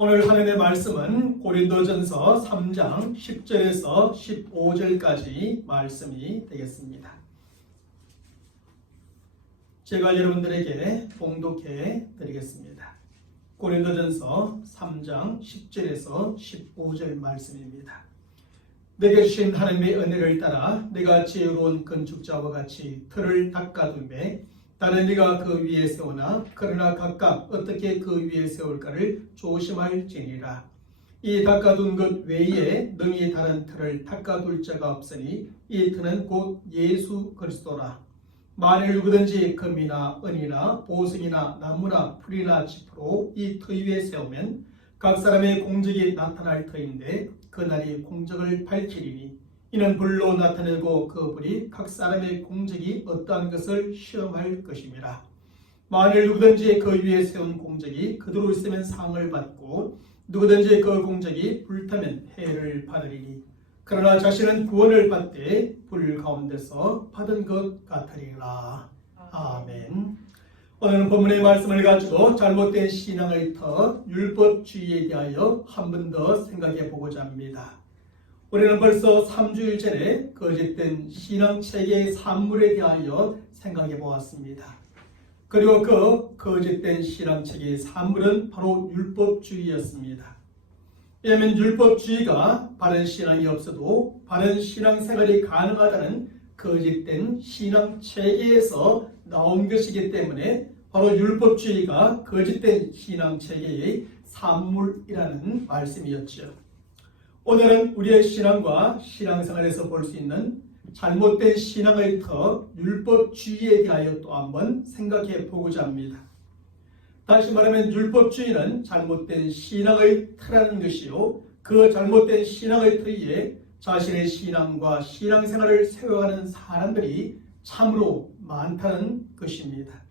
오늘 하나님의 말씀은 고린도전서 3장 10절에서 15절까지 말씀이 되겠습니다. 제가 여러분들에게 봉독해 드리겠습니다. 고린도전서 3장 10절에서 15절 말씀입니다. 내게 주신 하나님의 은혜를 따라 내가 지혜로운 건축자와 같이 틀을 닦아두매 다른 네가 그 위에 세우나 그러나 각각 어떻게 그 위에 세울까를 조심할지니라. 이 닦아둔 것 외에 능히 다른 틀을 닦아둘 자가 없으니 이 틀은 곧 예수 그리스도라. 만일 누구든지 금이나 은이나 보석이나 나무나 풀이나 짚으로 이 터 위에 세우면 각 사람의 공적이 나타날 터인데 그날이 공적을 밝히리니 이는 불로 나타내고 그 불이 각 사람의 공적이 어떠한 것을 시험할 것임이라. 만일 누구든지 그 위에 세운 공적이 그대로 있으면 상을 받고 누구든지 그 공적이 불타면 해를 받으리니 그러나 자신은 구원을 받되 불 가운데서 받은 것 같으리라. 아멘. 오늘은 본문의 말씀을 가지고 잘못된 신앙의 터 율법주의에 대하여 한 번 더 생각해 보고자 합니다. 우리는 벌써 3주일 전에 거짓된 신앙체계의 산물에 대하여 생각해 보았습니다. 그리고 그 거짓된 신앙체계의 산물은 바로 율법주의였습니다. 왜냐하면 율법주의가 바른 신앙이 없어도 바른 신앙생활이 가능하다는 거짓된 신앙체계에서 나온 것이기 때문에 바로 율법주의가 거짓된 신앙체계의 산물이라는 말씀이었죠. 오늘은 우리의 신앙과 신앙생활에서 볼 수 있는 잘못된 신앙의 터, 율법주의에 대하여 또 한번 생각해 보고자 합니다. 다시 말하면 율법주의는 잘못된 신앙의 터라는 것이요, 그 잘못된 신앙의 터 위에 자신의 신앙과 신앙생활을 세워가는 사람들이 참으로 많다는 것입니다.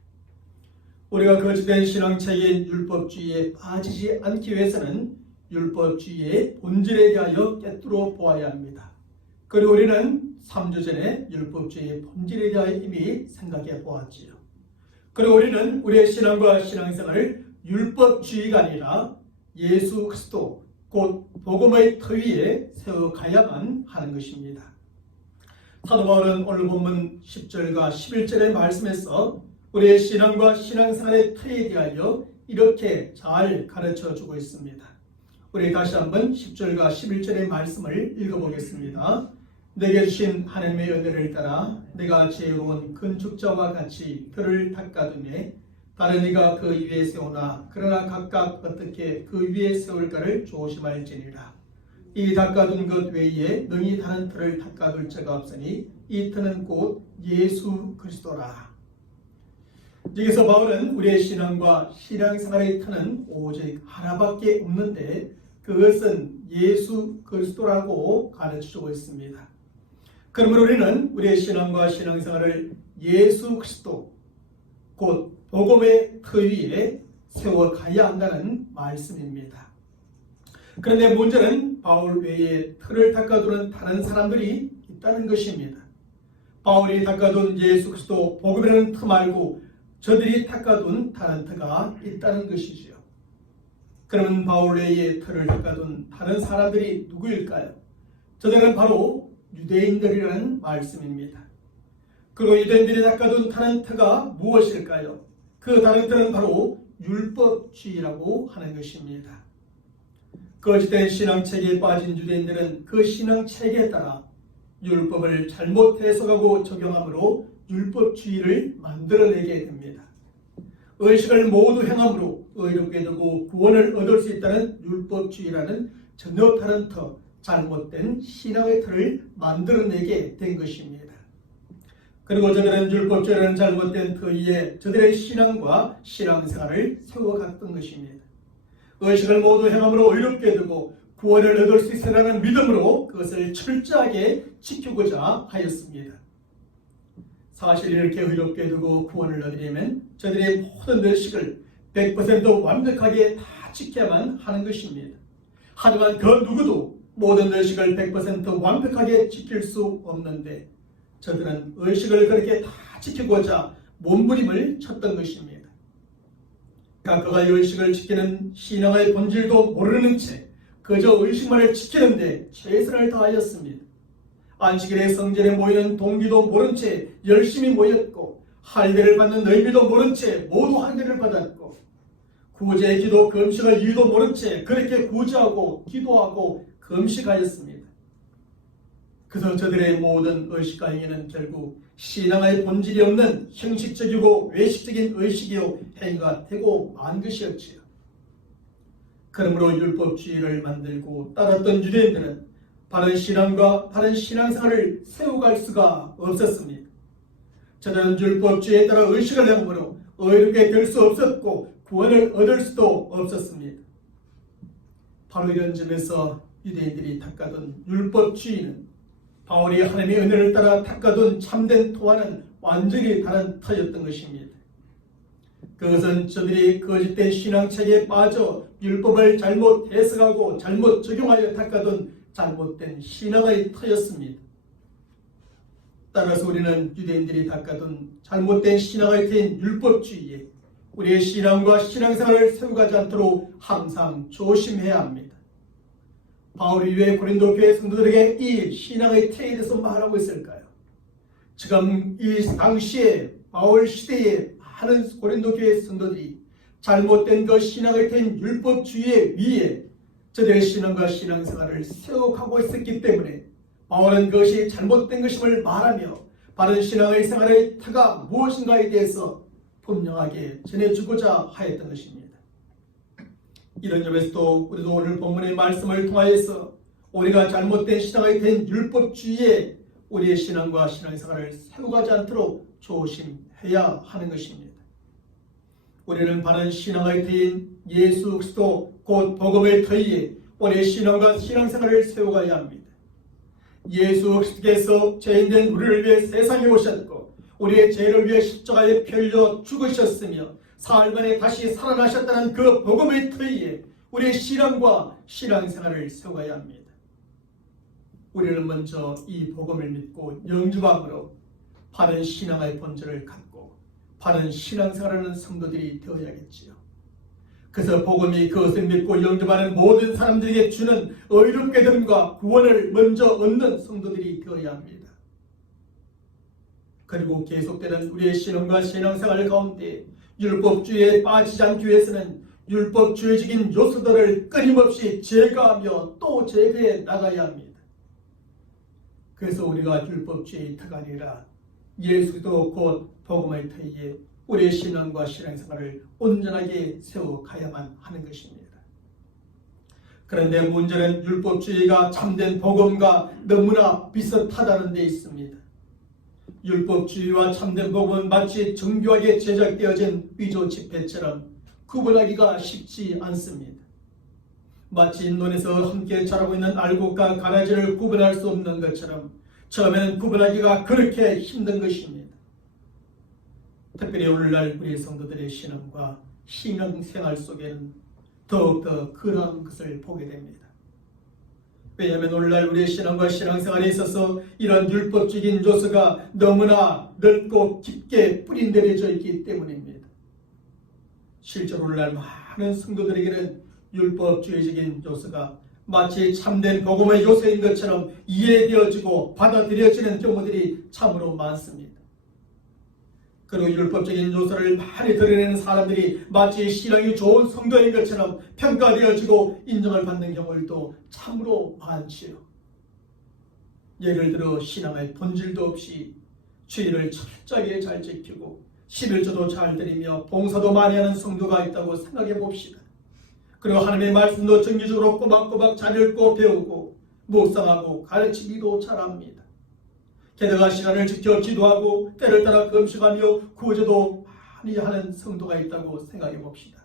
우리가 거짓된 신앙체계인 율법주의에 빠지지 않기 위해서는 율법주의의 본질에 대하여 꿰뚫어 보아야 합니다. 그리고 우리는 3주 전에 율법주의의 본질에 대하여 이미 생각해 보았지요. 그리고 우리는 우리의 신앙과 신앙생활을 율법주의가 아니라 예수 그리스도 곧 복음의 터 위에 세워가야만 하는 것입니다. 사도 바울은 오늘 본문 10절과 11절의 말씀에서 우리의 신앙과 신앙생활의 터에 대하여 이렇게 잘 가르쳐주고 있습니다. 우리 다시 한번 10절과 11절의 말씀을 읽어보겠습니다. 내게 주신 하나님의 은혜를 따라 내가 지혜로운 건축자와 같이 틀을 닦아두매 다른 이가 그 위에 세우나 그러나 각각 어떻게 그 위에 세울까를 조심할지니라. 이 닦아둔 것 외에 능히 다른 틀을 닦아둘 자가 없으니 이 틀은 곧 예수 그리스도라. 여기서 바울은 우리의 신앙과 신앙생활의 터는 오직 하나밖에 없는데 그것은 예수 그리스도라고 가르쳐주고 있습니다. 그러므로 우리는 우리의 신앙과 신앙생활을 예수 그리스도 곧 복음의 터 위에 세워가야 한다는 말씀입니다. 그런데 문제는 바울 외에 틀을 닦아두는 다른 사람들이 있다는 것입니다. 바울이 닦아둔 예수 그리스도 복음이라는 터 말고 저들이 닦아둔 다른 터가 있다는 것이지요. 그러면 바울 외에 터를 닦아둔 다른 사람들이 누구일까요? 저들은 바로 유대인들이라는 말씀입니다. 그리고 유대인들이 닦아둔 다른 터가 무엇일까요? 그 다른 터는 바로 율법주의라고 하는 것입니다. 거짓된 신앙체계에 빠진 유대인들은 그 신앙체계에 따라 율법을 잘못 해석하고 적용함으로 율법주의를 만들어내게 됩니다. 의식을 모두 행함으로 의롭게 되고 구원을 얻을 수 있다는 율법주의라는 전혀 다른 터, 잘못된 신앙의 터를 만들어내게 된 것입니다. 그리고 저들은 율법주의라는 잘못된 터 위에 저들의 신앙과 신앙생활을 세워갔던 것입니다. 의식을 모두 행함으로 의롭게 되고 구원을 얻을 수 있으라는 믿음으로 그것을 철저하게 지키고자 하였습니다. 사실 이렇게 의롭게 되고 구원을 얻으려면 저들의 모든 의식을 100% 완벽하게 다 지켜야만 하는 것입니다. 하지만 그 누구도 모든 의식을 100% 완벽하게 지킬 수 없는데 저들은 의식을 그렇게 다 지키고자 몸부림을 쳤던 것입니다. 그가 의식을 지키는 신앙의 본질도 모르는 채 그저 의식만을 지키는데 최선을 다하였습니다. 안식일에 성전에 모이는 동기도 모른 채 열심히 모였고 할례를 받는 의미도 모른 채 모두 할례를 받았고 구제 기도 금식을 이유도 모른 채 그렇게 구제하고 기도하고 금식하였습니다. 그래서 저들의 모든 의식과 행위는 결국 신앙의 본질이 없는 형식적이고 외식적인 의식이요 행위가 되고 만 것이었지요. 그러므로 율법주의를 만들고 따랐던 유대인들은 바른 신앙과 바른 신앙생활을 세워갈 수가 없었습니다. 저들은 율법주의에 따라 의식을 행함으로 의롭게 될 수 없었고 구원을 얻을 수도 없었습니다. 바로 이런 점에서 유대인들이 닦아둔 율법주의는 바울이 하나님의 은혜를 따라 닦아둔 참된 토와는 완전히 다른 터였던 것입니다. 그것은 저들이 거짓된 신앙책에 빠져 율법을 잘못 해석하고 잘못 적용하여 닦아둔 잘못된 신앙의 터였습니다. 따라서 우리는 유대인들이 닦아둔 잘못된 신앙의 터인 율법주의에 우리의 신앙과 신앙생활을 세워가지 않도록 항상 조심해야 합니다. 바울이 왜 고린도 교회 성도들에게 이 신앙의 태에 대해서 말하고 있을까요? 지금 이 당시에 바울 시대에 많은 고린도 교회 성도들이 잘못된 그 신앙의 태인 율법주의 위에 저들의 신앙과 신앙생활을 세워가고 있었기 때문에 바울은 그것이 잘못된 것임을 말하며 바른 신앙의 생활의 터가 무엇인가에 대해서 분명하게 전해주고자 하였던 것입니다. 이런 점에서도 우리도 오늘 본문의 말씀을 통하여서 우리가 잘못된 신앙의 된 율법주의에 우리의 신앙과 신앙생활을 세워가지 않도록 조심해야 하는 것입니다. 우리는 바른 신앙의 터인 예수 그리스도 곧 복음의 터위에 우리의 신앙과 신앙생활을 세워가야 합니다. 예수 그리스도께서 죄인된 우리를 위해 세상에 오셨고 우리의 죄를 위해 십자가에 피 흘려 죽으셨으며 사흘 만에 다시 살아나셨다는 그 복음의 터위에 우리의 신앙과 신앙생활을 세워가야 합니다. 우리는 먼저 이 복음을 믿고 영접함으로 바른 신앙의 본질을 갖고 바른 신앙생활하는 성도들이 되어야겠지요. 그래서 복음이 그것을 믿고 영접하는 모든 사람들에게 주는 의롭게 됨과 구원을 먼저 얻는 성도들이 되어야 합니다. 그리고 계속되는 우리의 신앙과 신앙생활 가운데 율법주의에 빠지지 않기 위해서는 율법주의적인 요소들을 끊임없이 제거하며 또 제거해 나가야 합니다. 그래서 우리가 율법주의의 터가 아니라 예수도 곧 복음의 터위에 우리의 신앙과 신앙생활을 온전하게 세워가야만 하는 것입니다. 그런데 문제는 율법주의가 참된 복음과 너무나 비슷하다는 데 있습니다. 율법주의와 참된 복음은 마치 정교하게 제작되어진 위조 지폐처럼 구분하기가 쉽지 않습니다. 마치 논에서 함께 자라고 있는 알곡과 가라지를 구분할 수 없는 것처럼 처음에는 구분하기가 그렇게 힘든 것입니다. 특별히 오늘날 우리 성도들의 신앙과 신앙생활 속에는 더욱더 그러한 것을 보게 됩니다. 왜냐하면 오늘날 우리의 신앙과 신앙생활에 있어서 이런 율법적인 요소가 너무나 넓고 깊게 뿌린내려져 있기 때문입니다. 실제로 오늘날 많은 성도들에게는 율법주의적인 요소가 마치 참된 복음의 요소인 것처럼 이해되어지고 받아들여지는 경우들이 참으로 많습니다. 그리고 율법적인 요소를 많이 드러내는 사람들이 마치 신앙이 좋은 성도인 것처럼 평가되어지고 인정을 받는 경우도 참으로 많지요. 예를 들어 신앙의 본질도 없이 주의를 철저하게 잘 지키고 11조도 잘 드리며 봉사도 많이 하는 성도가 있다고 생각해 봅시다. 그리고 하나님의 말씀도 정기적으로 꼬박꼬박 잘 읽고 배우고 묵상하고 가르치기도 잘합니다. 게다가 시간을 지켜 기도하고 때를 따라 금식하며 구제도 많이 하는 성도가 있다고 생각해 봅시다.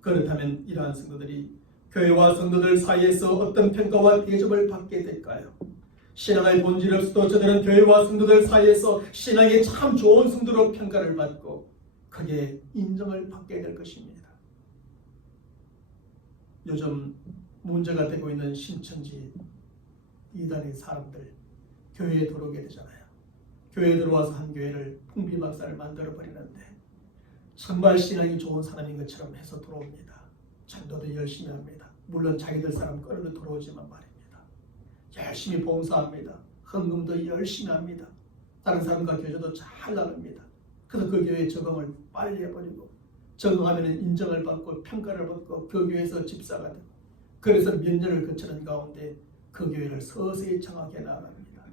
그렇다면 이러한 성도들이 교회와 성도들 사이에서 어떤 평가와 대접을 받게 될까요? 신앙의 본질 없어도 저들은 교회와 성도들 사이에서 신앙이 참 좋은 성도로 평가를 받고 크게 인정을 받게 될 것입니다. 요즘 문제가 되고 있는 신천지 이단의 사람들 교회에 들어오게 되잖아요. 교회에 들어와서 한 교회를 풍비박산을 만들어 버리는데 정말 신앙이 좋은 사람인 것처럼 해서 들어옵니다. 전도도 열심히 합니다. 물론 자기들 사람 끌어도 들어오지만 말입니다. 열심히 봉사합니다. 헌금도 열심히 합니다. 다른 사람과 교제도 잘 나눕니다. 그래서 그 교회에 적응을 빨리 해버리고 적응하면 인정을 받고 평가를 받고 그 교회에서 집사가 되고 그래서 몇 년을 거치는 가운데 그 교회를 서서히 장악해 나갑니다.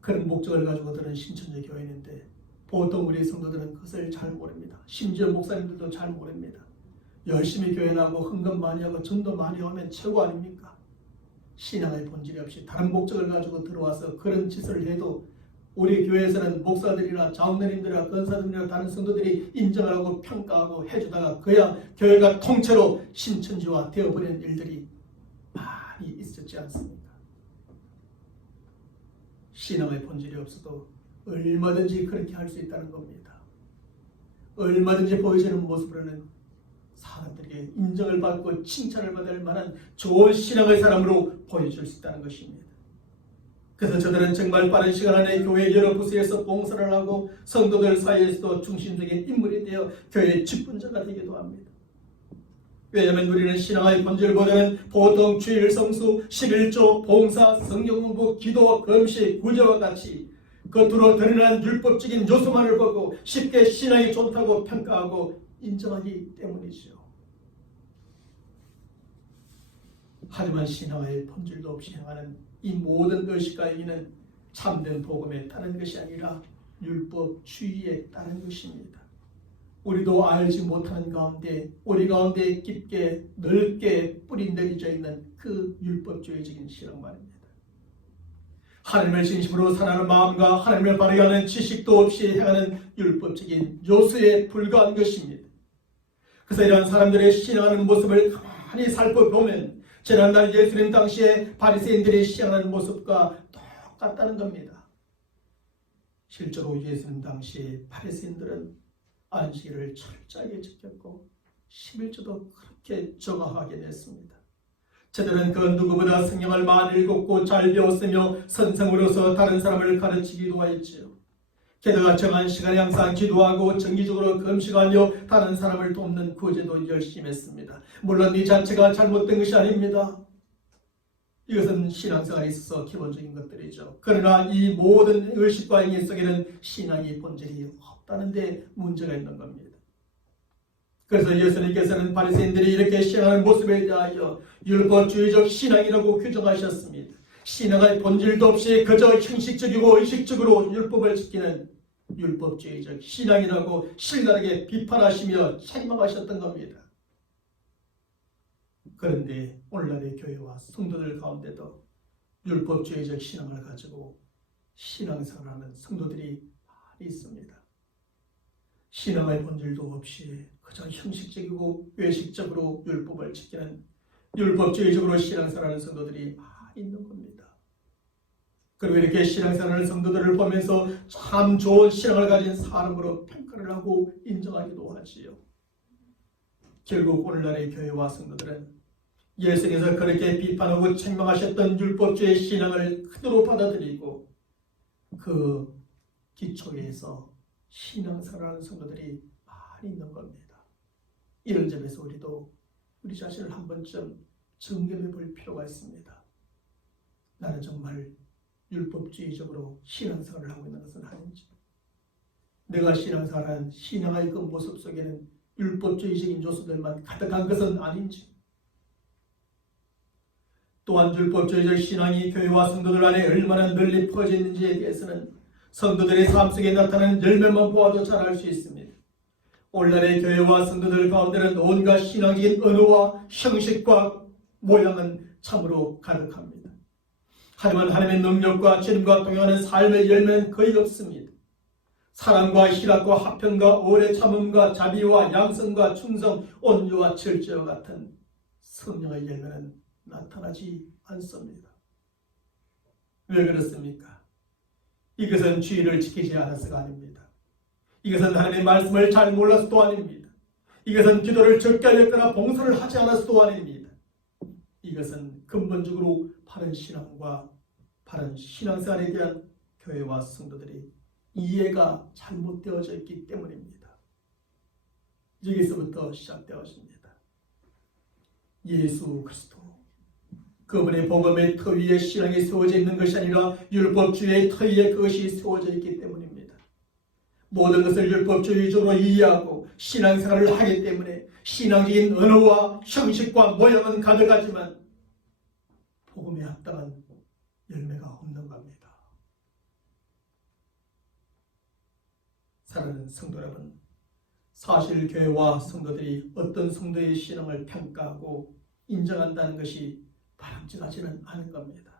그런 목적을 가지고 드는 신천지 교회인데 보통 우리 성도들은 그것을 잘 모릅니다. 심지어 목사님들도 잘 모릅니다. 열심히 교회 나가고 헌금 많이 하고 전도 많이 하면 최고 아닙니까? 신앙의 본질이 없이 다른 목적을 가지고 들어와서 그런 짓을 해도 우리 교회에서는 목사들이나 장로님들이나 권사들이나 다른 성도들이 인정을 하고 평가하고 해주다가 그야 교회가 통째로 신천지화 되어버리는 일들이 많이 있었지 않습니까? 신앙의 본질이 없어도 얼마든지 그렇게 할 수 있다는 겁니다. 얼마든지 보여지는 모습으로는 사람들에게 인정을 받고 칭찬을 받을 만한 좋은 신앙의 사람으로 보여줄 수 있다는 것입니다. 그래서 저들은 정말 빠른 시간 안에 교회 여러 부서에서 봉사를 하고 성도들 사이에서도 중심적인 인물이 되어 교회의 직분자가 되기도 합니다. 왜냐하면 우리는 신앙의 본질보다는 보통 주일 성수, 11조, 봉사, 성경 공부, 기도, 금식, 구제와 같이 겉으로 드러난 율법적인 요소만을 보고 쉽게 신앙이 좋다고 평가하고 인정하기 때문이죠. 하지만 신앙의 본질도 없이 행하는 이 모든 의식과 행위는 참된 복음에 따른 것이 아니라 율법주의에 따른 것입니다. 우리도 알지 못하는 가운데 우리 가운데 깊게 넓게 뿌리 내리져 있는 그 율법주의적인 신앙 말입니다. 하나님을 진심으로 사랑하는 마음과 하나님을 바르게 하는 지식도 없이 행하는 율법적인 요소에 불과한 것입니다. 그래서 이러한 사람들의 신앙하는 모습을 가만히 살펴보면 지난날 예수님 당시에 바리새인들이 신앙하는 모습과 똑같다는 겁니다. 실제로 예수님 당시에 바리새인들은 안식일을 철저하게 지켰고 11조도 그렇게 정확하게 냈습니다. 저들은 그 누구보다 성경을 많이 읽었고 잘 배웠으며 선생으로서 다른 사람을 가르치기도 하였지요. 게다가 정한 시간에 항상 기도하고 정기적으로 금식하며 다른 사람을 돕는 구제도 열심히 했습니다. 물론 이 자체가 잘못된 것이 아닙니다. 이것은 신앙생활에 있어서 기본적인 것들이죠. 그러나 이 모든 의식과 행위 속에는 신앙의 본질이 없다는 데 문제가 있는 겁니다. 그래서 예수님께서는 바리새인들이 이렇게 신앙하는 모습에 대하여 율법주의적 신앙이라고 규정하셨습니다. 신앙의 본질도 없이 그저 형식적이고 의식적으로 율법을 지키는 율법주의적 신앙이라고 신랄하게 비판하시며 책망하셨던 겁니다. 그런데 오늘날의 교회와 성도들 가운데도 율법주의적 신앙을 가지고 신앙생활하는 성도들이 많이 있습니다. 신앙의 본질도 없이 그저 형식적이고 외식적으로 율법을 지키는 율법주의적으로 신앙생활하는 성도들이 많이 있는 겁니다. 그리고 이렇게 신앙생활하는 성도들을 보면서 참 좋은 신앙을 가진 사람으로 평가를 하고 인정하기도 하지요. 결국 오늘날의 교회와 성도들은 예수님께서 그렇게 비판하고 책망하셨던 율법주의 신앙을 그대로 받아들이고 그 기초에서 신앙생활하는 성도들이 많이 있는 겁니다. 이런 점에서 우리도 우리 자신을 한 번쯤 점검해 볼 필요가 있습니다. 나는 정말 율법주의적으로 신앙생활을 하고 있는 것은 아닌지, 내가 신앙생활하는 신앙의 그 모습 속에는 율법주의적인 요소들만 가득한 것은 아닌지, 또한 율법주의적 신앙이 교회와 성도들 안에 얼마나 널리 퍼져 있는지에 대해서는 성도들의 삶 속에 나타나는 열매만 보아도 잘 알 수 있습니다. 오늘날의 교회와 성도들 가운데는 온갖 신앙적인 언어와 형식과 모양은 참으로 가득합니다. 하지만 하나님의 능력과 주님과 동행하는 삶의 열매는 거의 없습니다. 사랑과 희락과 화평과 오래 참음과 자비와 양성과 충성, 온유와 절제와 같은 성령의 열매는 나타나지 않습니다. 왜 그렇습니까? 이것은 주의를 지키지 않아서가 아닙니다. 이것은 하나님의 말씀을 잘 몰라서도 아닙니다. 이것은 기도를 적게 하였거나 봉사를 하지 않아서도 아닙니다. 이것은 근본적으로 바른 신앙과 바른 신앙생활에 대한 교회와 성도들이 이해가 잘못되어져 있기 때문입니다. 여기서부터 시작되어집니다. 예수 그리스도, 그분의 복음의 터 위에 신앙이 세워져 있는 것이 아니라 율법주의의 터 위에 그것이 세워져 있기 때문입니다. 모든 것을 율법주의적으로 이해하고 신앙생활을 하기 때문에 신앙적인 언어와 형식과 모양은 가득하지만 복음에 합당한 열매가 없는 겁니다. 사랑하는 성도 여러분, 사실 교회와 성도들이 어떤 성도의 신앙을 평가하고 인정한다는 것이 바람직하지는 않은 겁니다.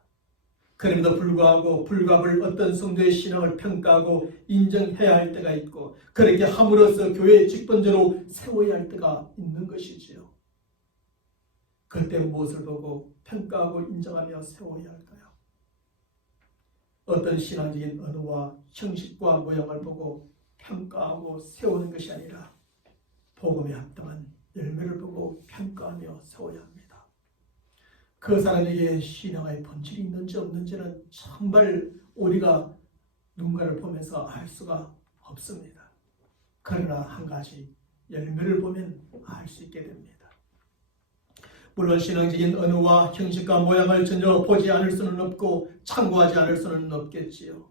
그럼에도 불구하고 불가불 어떤 성도의 신앙을 평가하고 인정해야 할 때가 있고 그렇게 함으로써 교회의 직분자로 세워야 할 때가 있는 것이지요. 그때 무엇을 보고 평가하고 인정하며 세워야 할까요? 어떤 신앙적인 언어와 형식과 모양을 보고 평가하고 세우는 것이 아니라 복음에 합당한 열매를 보고 평가하며 세워야 합니다. 그 사람에게 신앙의 본질이 있는지 없는지는 정말 우리가 누군가를 보면서 알 수가 없습니다. 그러나 한 가지, 열매를 보면 알 수 있게 됩니다. 물론 신앙적인 언어와 형식과 모양을 전혀 보지 않을 수는 없고 참고하지 않을 수는 없겠지요.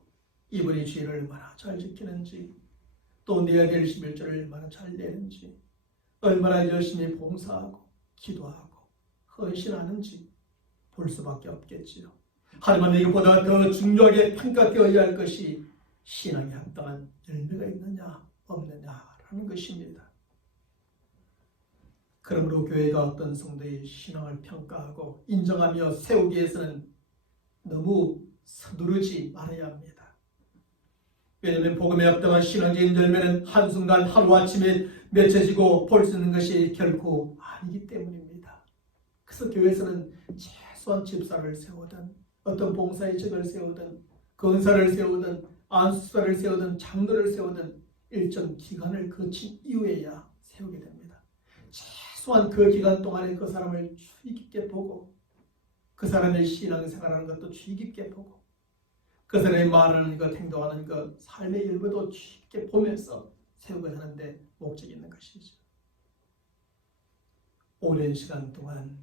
이분이 주의를 얼마나 잘 지키는지, 또 내야 될 11조를 얼마나 잘 내는지, 얼마나 열심히 봉사하고 기도하고 헌신하는지 볼 수밖에 없겠지요. 하지만 이것보다 더 중요하게 평가되어야 할 것이 신앙에 합당한 열매가 있느냐 없느냐라는 것입니다. 그러므로 교회가 어떤 성도의 신앙을 평가하고 인정하며 세우기 위해서는 너무 서두르지 말아야 합니다. 왜냐하면 복음에 합당한 신앙적인 열매는 한순간 하루아침에 맺혀지고 볼 수 있는 것이 결코 아니기 때문입니다. 그래서 교회에서는 최소한 집사를 세우든 어떤 봉사의 직을 세우든 건사를 세우든 안수사를 세우든 장로를 세우든 일정 기간을 거친 이후에야 세우게 됩니다. 최소한 그 기간 동안에 그 사람을 주의 깊게 보고 그 사람의 신앙생활하는 것도 주의 깊게 보고 그 사람이 말하는 것, 행동하는 것, 삶의 일부도 주의 깊게 보면서 세우고자 하는데 목적이 있는 것이죠. 오랜 시간 동안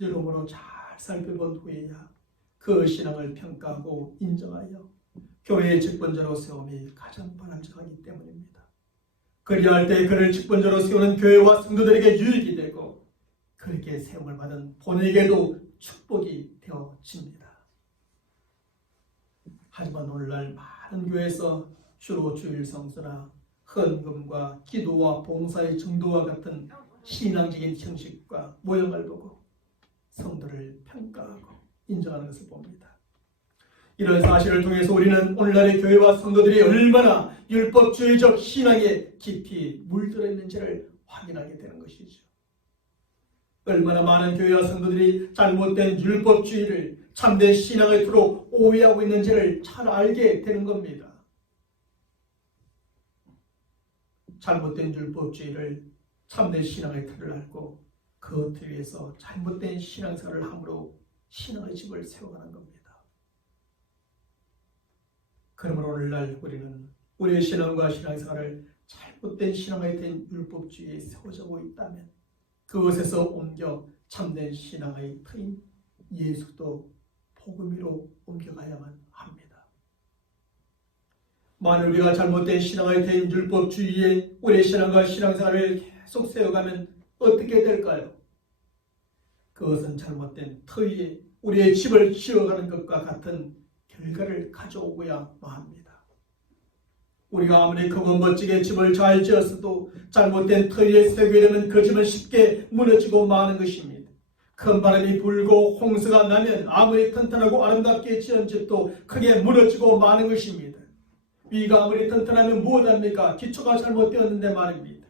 여러모로 잘 살펴본 후에야 그 신앙을 평가하고 인정하여 교회의 직분자로 세움이 가장 바람직하기 때문입니다. 그리야 할 때 그를 직분자로 세우는 교회와 성도들에게 유익이 되고 그렇게 세움을 받은 본에게도 축복이 되어집니다. 하지만 오늘날 많은 교회에서 주로 주일 성수나 헌금과 기도와 봉사의 정도와 같은 신앙적인 형식과 모형을 보고 성도를 평가하고 인정하는 것을 봅니다. 이런 사실을 통해서 우리는 오늘날의 교회와 성도들이 얼마나 율법주의적 신앙에 깊이 물들어 있는지를 확인하게 되는 것이죠. 얼마나 많은 교회와 성도들이 잘못된 율법주의를 참된 신앙의 틀로 오해하고 있는지를 잘 알게 되는 겁니다. 잘못된 율법주의를 참된 신앙의 틀을 알고 그 틀 위에서 잘못된 신앙생활을 함으로 신앙의 집을 세워가는 겁니다. 그러므로 오늘날 우리는 우리의 신앙과 신앙생활을 잘못된 신앙에 대한 율법주의에 세워지고 있다면 그것에서 옮겨 참된 신앙의 터인 예수도 복음 위로 옮겨가야만 합니다. 만일 우리가 잘못된 신앙에 대한 율법주의에 우리의 신앙과 신앙생활을 계속 세워가면 어떻게 될까요? 그것은 잘못된 터 위에 우리의 집을 지어가는 것과 같은 결과를 가져오고야 합니다. 우리가 아무리 크고 멋지게 집을 잘 지었어도 잘못된 터 위에 세우게 되면 그 집은 쉽게 무너지고 마는 것입니다. 큰 바람이 불고 홍수가 나면 아무리 튼튼하고 아름답게 지은 집도 크게 무너지고 마는 것입니다. 위가 아무리 튼튼하면 무엇합니까? 기초가 잘못되었는데 말입니다.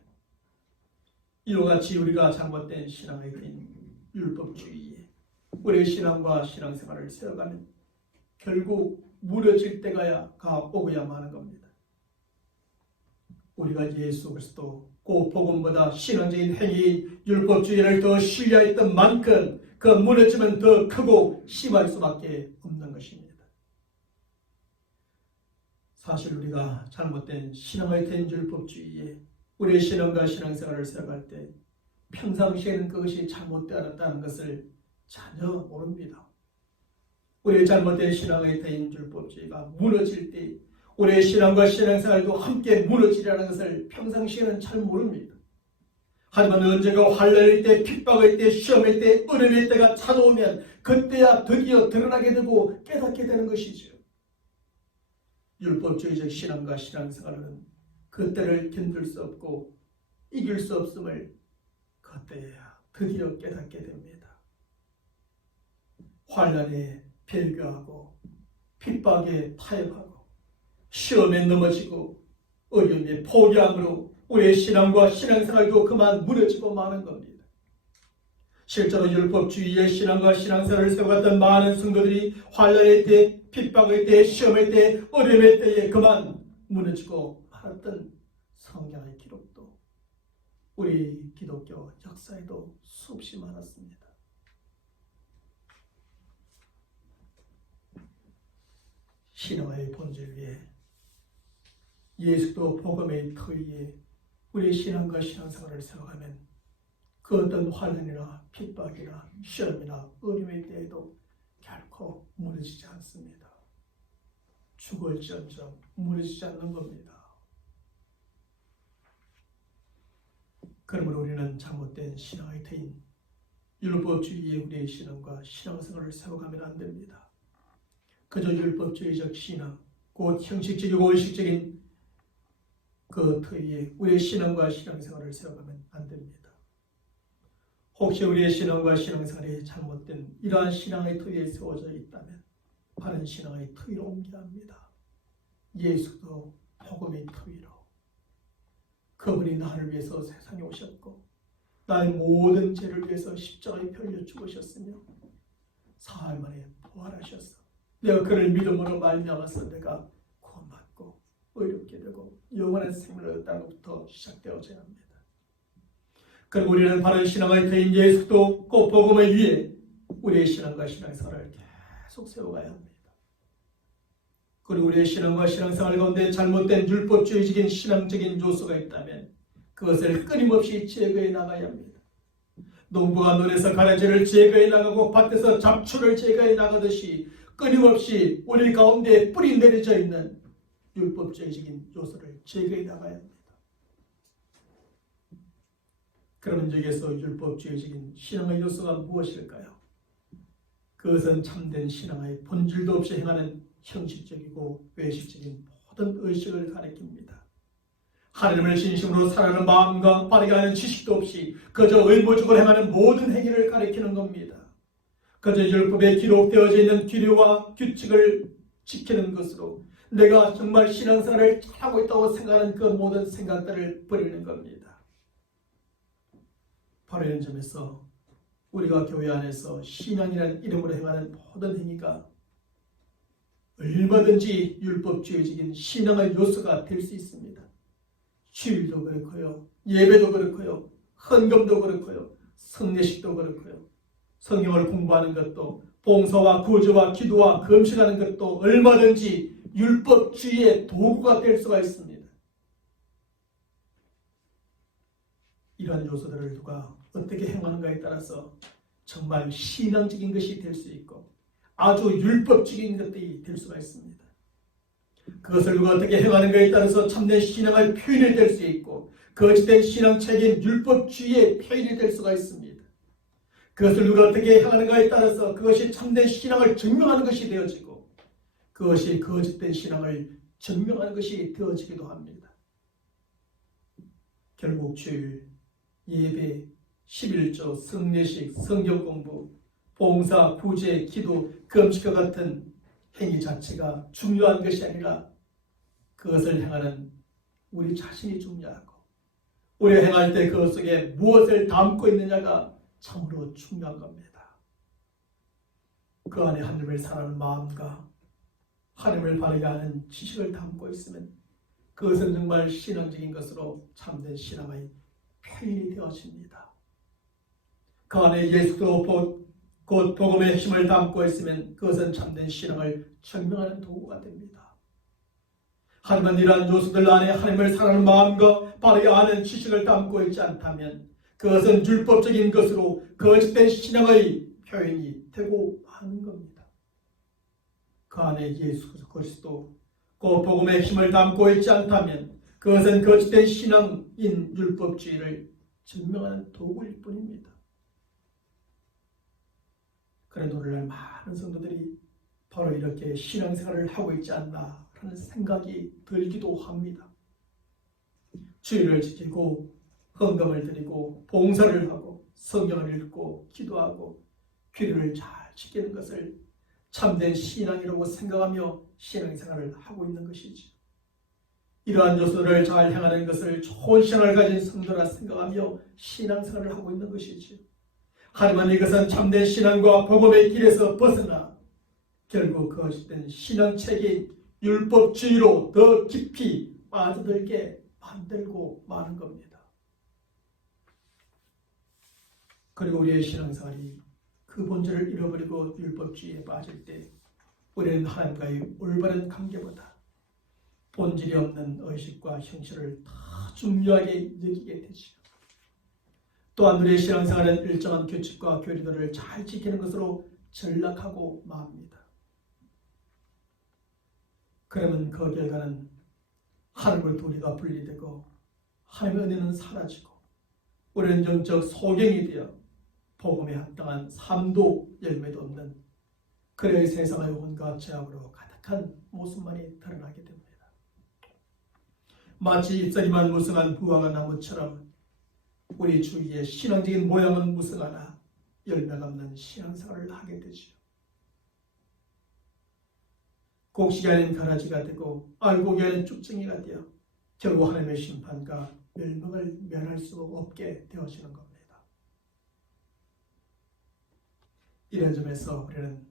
이와 같이 우리가 잘못된 신앙에 대한 율법주의에 우리의 신앙과 신앙생활을 세워가면 결국 무너질 때가 오고야 마는 겁니다. 우리가 예수 그리스도 그 복음보다 신앙적인 행위인 율법주의를 더 신뢰했던 만큼 그 무너짐은 더 크고 심할 수밖에 없는 것입니다. 사실 우리가 잘못된 신앙의 된줄법주의에 우리의 신앙과 신앙생활을 생각할 때 평상시에는 그것이 잘못되었다는 것을 전혀 모릅니다. 우리의 잘못된 신앙의 된줄법주의가 무너질 때 우리의 신앙과 신앙생활도 함께 무너지라는 것을 평상시에는 잘 모릅니다. 하지만 언젠가 환난일 때, 핍박일 때, 시험일 때, 어려움일 때가 찾아오면 그때야 드디어 드러나게 되고 깨닫게 되는 것이죠. 율법주의적 신앙과 신앙생활은 그때를 견딜 수 없고 이길 수 없음을 그때야 드디어 깨닫게 됩니다. 환난에 별교하고 핍박에 타협하고 시험에 넘어지고 어려움에 포기함으로 우리의 신앙과 신앙생활도 그만 무너지고 마는 겁니다. 실제로 율법주의의 신앙과 신앙생활을 세워갔던 많은 성도들이 환난의 때, 핍박의 때, 시험의 때, 어려움의 때에 그만 무너지고 말았던 성경의 기록도 우리 기독교 역사에도 수없이 많았습니다. 신앙의 본질 위에 예수도 복음의 터 위에 우리의 신앙과 신앙생활을 생각하면 그 어떤 환난이나 핍박이나 시험이나 어려움의 때에도 결코 무너지지 않습니다. 죽을지언정 무너지지 않는 겁니다. 그러므로 우리는 잘못된 신앙의 터인 율법주의의 우리의 신앙과 신앙생활을 세워가면 안 됩니다. 그저 율법주의적 신앙, 곧 형식적이고 의식적인 그 터위에 우리의 신앙과 신앙생활을 세워가면 안 됩니다. 혹시 우리의 신앙과 신앙생활이 잘못된 이러한 신앙의 터위에 세워져 있다면 바른 신앙의 터위로 옮겨야 합니다. 예수도 복음의 터위로 그분이 나를 위해서 세상에 오셨고 나의 모든 죄를 위해서 십자가에 편려 죽으셨으며 사흘 만에 부활하셨어. 내가 그를 믿음으로 말미암아서 내가 구원받고 의롭게 되고 영원한 생명을 얻다는 것부터 시작되어져야 합니다. 그리고 우리는 바른 신앙의 터인 예수도 그 복음의 위에 우리의 신앙과 신앙생활을 계속 세워가야 합니다. 그리고 우리의 신앙과 신앙생활 가운데 잘못된 율법주의적인 신앙적인 요소가 있다면 그것을 끊임없이 제거해 나가야 합니다. 농부가 논에서 가라지를 제거해 나가고 밭에서 잡초를 제거해 나가듯이 끊임없이 우리 가운데 뿌리 내려져 있는 율법주의적인 요소를 제거해 나가야 합니다. 그러면 여기에서 율법주의적인 신앙의 요소가 무엇일까요? 그것은 참된 신앙의 본질도 없이 행하는 형식적이고 외식적인 모든 의식을 가리킵니다. 하나님을 진심으로 사랑하는 마음과 바르게 하는 지식도 없이 그저 의무적으로 행하는 모든 행위를 가리키는 겁니다. 그저 율법에 기록되어져 있는 규례와 규칙을 지키는 것으로 내가 정말 신앙생활을 잘하고 있다고 생각하는 그 모든 생각들을 버리는 겁니다. 바로 이런 점에서 우리가 교회 안에서 신앙이라는 이름으로 행하는 모든 행위가 얼마든지 율법주의적인 신앙의 요소가 될 수 있습니다. 주일도 그렇고요, 예배도 그렇고요, 헌금도 그렇고요, 성례식도 그렇고요, 성경을 공부하는 것도, 봉사와 구제와 기도와 금식하는 것도 얼마든지 율법주의의 도구가 될 수가 있습니다. 이러한 요소들을 누가 어떻게 행하는가에 따라서 정말 신앙적인 것이 될 수 있고 아주 율법적인 것들이 될 수가 있습니다. 그것을 누가 어떻게 행하는가에 따라서 참된 신앙의 표현이 될 수 있고 거짓된 신앙책인 율법주의의 표현이 될 수가 있습니다. 그것을 누가 어떻게 행하는가에 따라서 그것이 참된 신앙을 증명하는 것이 되어지고 그것이 거짓된 신앙을 증명하는 것이 되어지기도 합니다. 결국 주일, 예배, 11조, 성례식, 성경공부, 봉사, 구제, 기도, 금식과 같은 행위 자체가 중요한 것이 아니라 그것을 행하는 우리 자신이 중요하고 우리가 행할 때 그것 속에 무엇을 담고 있느냐가 참으로 중요한 겁니다. 그 안에 하나님을 사랑하는 마음과 하나님을 바르게 하는 지식을 담고 있으면 그것은 정말 신앙적인 것으로 참된 신앙의 표현이 되어집니다. 그 안에 예수도 곧 복음의 힘을 담고 있으면 그것은 참된 신앙을 증명하는 도구가 됩니다. 하지만 이러한 요소들 안에 하나님을 사랑하는 마음과 바르게 아는 지식을 담고 있지 않다면 그것은 율법적인 것으로 거짓된 신앙의 표현이 되고 마는 겁니다. 그 안에 예수 그리스도 그 복음의 힘을 담고 있지 않다면 그것은 거짓된 신앙인 율법주의를 증명하는 도구일 뿐입니다. 그런데 오늘날 많은 성도들이 바로 이렇게 신앙생활을 하고 있지 않나 하는 생각이 들기도 합니다. 주일을 지키고 헌금을 드리고 봉사를 하고 성경을 읽고 기도하고 규례를 잘 지키는 것을 참된 신앙이라고 생각하며 신앙생활을 하고 있는 것이지. 이러한 요소를 잘 행하는 것을 좋은 신앙을 가진 성도라 생각하며 신앙생활을 하고 있는 것이지. 하지만 이것은 참된 신앙과 복음의 길에서 벗어나 결국 거짓된 신앙체계인 율법주의로 더 깊이 빠져들게 만들고 마는 겁니다. 그리고 우리의 신앙생활이 그 본질을 잃어버리고 율법주의에 빠질 때 우리는 하나님과의 올바른 관계보다 본질이 없는 의식과 형식을 더 중요하게 여기게 되죠. 또한 우리의 신앙생활은 일정한 규칙과 교리들을 잘 지키는 것으로 전락하고 맙니다. 그러면 그 결과는 하늘과 우리가 분리되고 하나님의 은혜는 사라지고 우리는 영적 소경이 되어 복음에 합당한 삶도 열매도 없는 그의 세상의 혼과 죄악으로 가득한 모습만이 드러나게 됩니다. 마치 잎사귀만 무성한 무화과 나무처럼 우리 주위의 신앙적인 모양은 무성하나 열매가 없는 신앙생활을 하게 되죠. 곡식이 아닌 가라지가 되고 알곡이 아닌 쭉정이가 되어 결국 하나님의 심판과 멸망을 면할 수 없게 되어지는 겁니다. 이런 점에서 우리는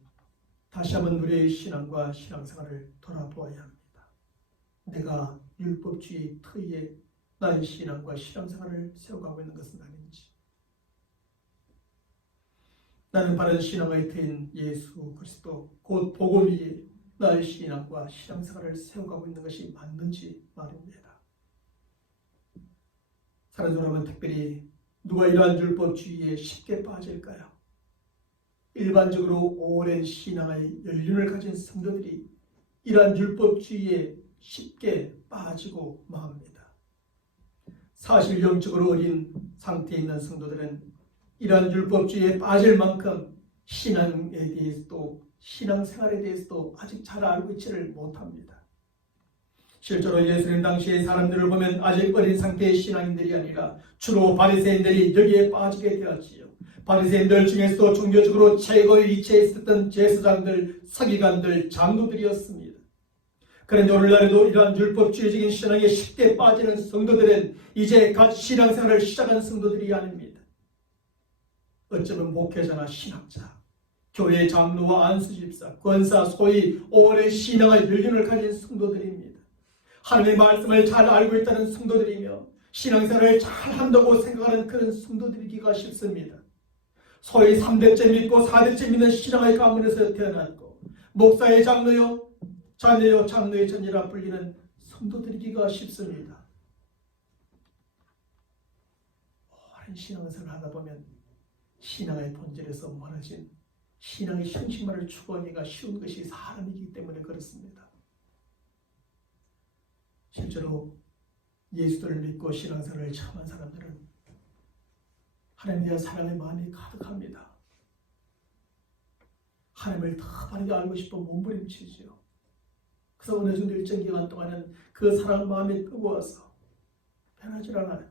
다시 한번 우리의 신앙과 신앙생활을 돌아보아야 합니다. 내가 율법주의 터위에 나의 신앙과 신앙생활을 세워가고 있는 것은 아닌지, 나는 바른 신앙의 터인 예수 그리스도 곧 복음 위에 나의 신앙과 신앙생활을 세워가고 있는 것이 맞는지 말입니다. 사는 사람은 특별히 누가 이러한 율법주의에 쉽게 빠질까요? 일반적으로 오랜 신앙의 연륜을 가진 성도들이 이러한 율법주의에 쉽게 빠지고 맙니다. 사실 영적으로 어린 상태에 있는 성도들은 이러한 율법주의에 빠질 만큼 신앙에 대해서도 신앙생활에 대해서도 아직 잘 알고 있지를 못합니다. 실제로 예수님 당시의 사람들을 보면 아직 어린 상태의 신앙인들이 아니라 주로 바리새인들이 여기에 빠지게 되었지요. 바리새인들 중에서도 종교적으로 최고의 위치에 있었던 제사장들, 서기관들, 장로들이었습니다. 그런데 오늘날에도 이러한 율법주의적인 신앙에 쉽게 빠지는 성도들은 이제 갓 신앙생활을 시작한 성도들이 아닙니다. 어쩌면 목회자나 신학자, 교회 장로와 안수집사, 권사, 소위 오랜 신앙의 연륜을 가진 성도들입니다. 하나님의 말씀을 잘 알고 있다는 성도들이며 신앙생활을 잘 한다고 생각하는 그런 성도들이기가 쉽습니다. 소위 3대째 믿고 4대째 믿는 신앙의 가문에서 태어났고 목사의 장로요, 자녀요, 장로의 자녀라 불리는 성도들이기가 쉽습니다. 오랜 신앙생활을 하다 보면 신앙의 본질에서 멀어진 신앙의 형식만을 추구하기가 쉬운 것이 사람이기 때문에 그렇습니다. 실제로 예수를 믿고 신앙생활을 처음 한 사람들은 하나님에 대한 사랑의 마음이 가득합니다. 하나님을 더 바르게 알고 싶어 몸부림치지요. 그래서 어느 정도 일정 기간 동안은 그 사랑 마음이 뜨거워서 변하지 않아요.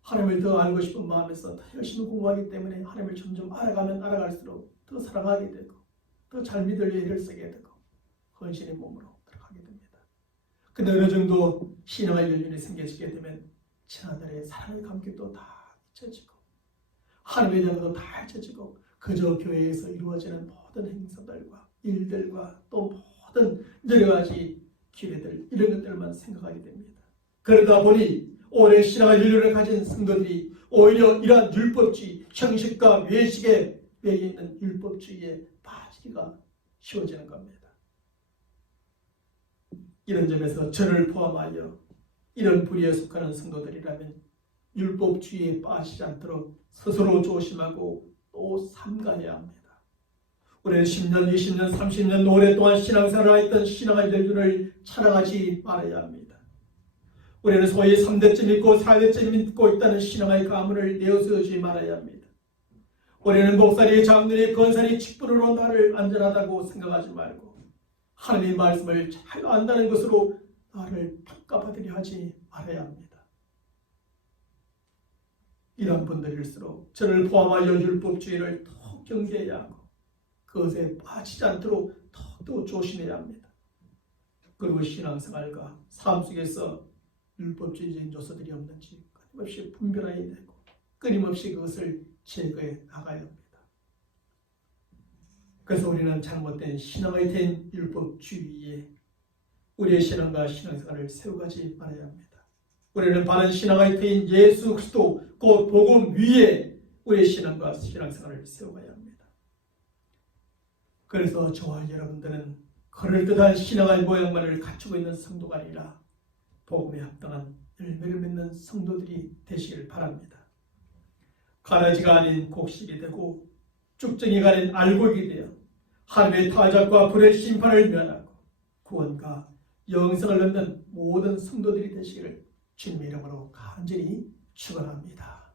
하나님을 더 알고 싶은 마음에서 더 열심히 공부하기 때문에 하나님을 점점 알아가면 알아갈수록 더 사랑하게 되고 더 잘 믿을 예를 쓰게 되고 헌신의 몸으로 들어가게 됩니다. 근데 어느 정도 신앙의 연륜이 생겨지게 되면 지난날의 사랑의 감격도 다 잊혀지고 하나님에 대한 것도 다 잊혀지고 그저 교회에서 이루어지는 모든 행사들과 일들과 또 모든 여러 가지 기회들 이런 것들만 생각하게 됩니다. 그러다 보니 오랜 신앙의 연륜을 가진 성도들이 오히려 이러한 율법주의, 형식과 외식에 매여 있는 율법주의에 빠지기가 쉬워지는 겁니다. 이런 점에서 저를 포함하여 이런 부류에 속하는 성도들이라면 율법주의에 빠지지 않도록 스스로 조심하고 또 삼가해야 합니다. 우리는 10년, 20년, 30년 오랫동안 신앙생활을 했던 신앙의 혈륜을 찾아가지 말아야 합니다. 우리는 소위 3대째 믿고 4대째 믿고 있다는 신앙의 가문을 내어세우지 말아야 합니다. 우리는 목사리, 장로리, 권사리, 직분으로 나를 안전하다고 생각하지 말고 하나님의 말씀을 잘 안다는 것으로 나를 평가받으려 하지 말아야 합니다. 이런 분들일수록 저를 포함하여 율법주의를 더 경계해야 하고 그것에 빠지지 않도록 더욱 조심해야 합니다. 그리고 신앙생활과 삶 속에서 율법주의적인 요소들이 없는지 끊임없이 분별해야 되고 끊임없이 그것을 제거해 나가야 합니다. 그래서 우리는 잘못된 신앙의 된 율법주의에 우리의 신앙과 신앙생활을 세워가지 말아야 합니다. 우리는 바른 신앙의 터인 예수 그리스도 그 복음 위에 우리의 신앙과 신앙생활을 세워가야 합니다. 그래서 저와 여러분들은 그럴듯한 신앙의 모양만을 갖추고 있는 성도가 아니라 복음에 합당한 열매를 맺는 성도들이 되시길 바랍니다. 가라지가 아닌 곡식이 되고 쭉정이가 아닌 알곡이 되어 하나님의 타작과 불의 심판을 면하고 구원과 영생을 얻는 모든 성도들이 되시기를 주님의 이름으로 간절히 축원합니다.